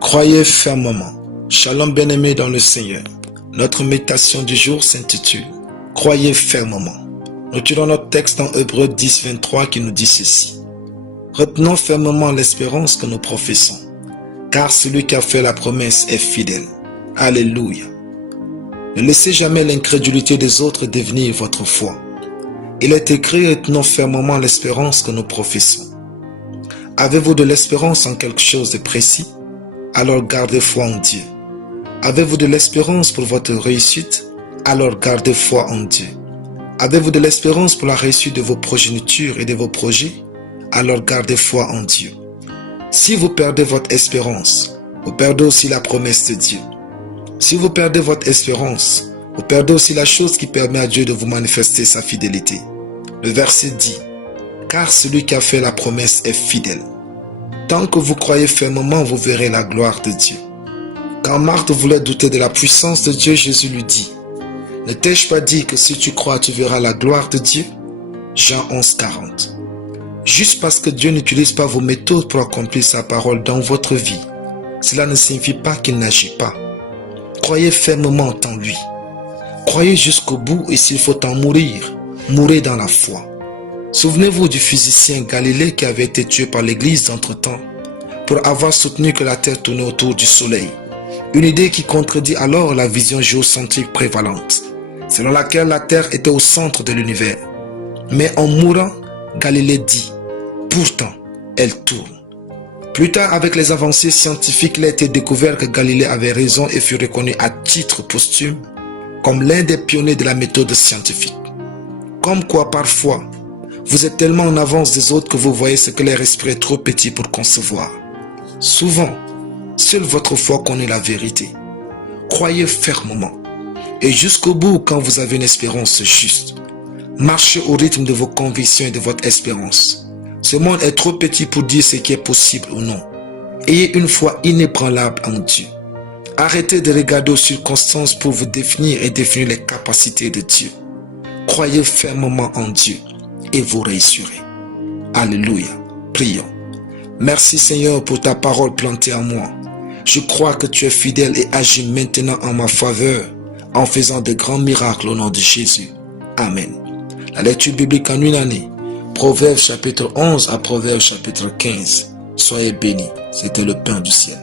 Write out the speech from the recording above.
Croyez fermement. Shalom bien-aimés dans le Seigneur. Notre méditation du jour s'intitule « Croyez fermement ». Nous tirons notre texte dans Hébreux 10, 23 qui nous dit ceci. « Retenons fermement l'espérance que nous professons, car celui qui a fait la promesse est fidèle. » Alléluia. Ne laissez jamais l'incrédulité des autres devenir votre foi. Il est écrit « Retenons fermement l'espérance que nous professons ». Avez-vous de l'espérance en quelque chose de précis? Alors gardez foi en Dieu. Avez-vous de l'espérance pour votre réussite? Alors gardez foi en Dieu. Avez-vous de l'espérance pour la réussite de vos progénitures et de vos projets? Alors gardez foi en Dieu. Si vous perdez votre espérance, vous perdez aussi la promesse de Dieu. Si vous perdez votre espérance, vous perdez aussi la chose qui permet à Dieu de vous manifester sa fidélité. Le verset dit, « Car celui qui a fait la promesse est fidèle. » Tant que vous croyez fermement, vous verrez la gloire de Dieu. Quand Marthe voulait douter de la puissance de Dieu, Jésus lui dit, « Ne t'ai-je pas dit que si tu crois, tu verras la gloire de Dieu ?» Jean 11, 40. Juste parce que Dieu n'utilise pas vos méthodes pour accomplir sa parole dans votre vie, cela ne signifie pas qu'il n'agit pas. Croyez fermement en lui. Croyez jusqu'au bout et s'il faut en mourir, mourrez dans la foi. Souvenez-vous du physicien Galilée qui avait été tué par l'église d'entre-temps pour avoir soutenu que la terre tournait autour du soleil. Une idée qui contredit alors la vision géocentrique prévalente, selon laquelle la terre était au centre de l'univers. Mais en mourant, Galilée dit, pourtant, elle tourne. Plus tard, avec les avancées scientifiques, il a été découvert que Galilée avait raison et fut reconnu à titre posthume comme l'un des pionniers de la méthode scientifique. Comme quoi, parfois, vous êtes tellement en avance des autres que vous voyez ce que leur esprit est trop petit pour concevoir. Souvent, seule votre foi connaît la vérité. Croyez fermement et jusqu'au bout quand vous avez une espérance juste. Marchez au rythme de vos convictions et de votre espérance. Ce monde est trop petit pour dire ce qui est possible ou non. Ayez une foi inébranlable en Dieu. Arrêtez de regarder aux circonstances pour vous définir et définir les capacités de Dieu. Croyez fermement en Dieu et vous réussirez. Alléluia. Prions. Merci Seigneur pour ta parole plantée en moi. Je crois que tu es fidèle et agis maintenant en ma faveur en faisant de grands miracles au nom de Jésus. Amen. La lecture biblique en une année. Proverbes chapitre 11 à Proverbes chapitre 15. Soyez bénis. C'était le pain du ciel.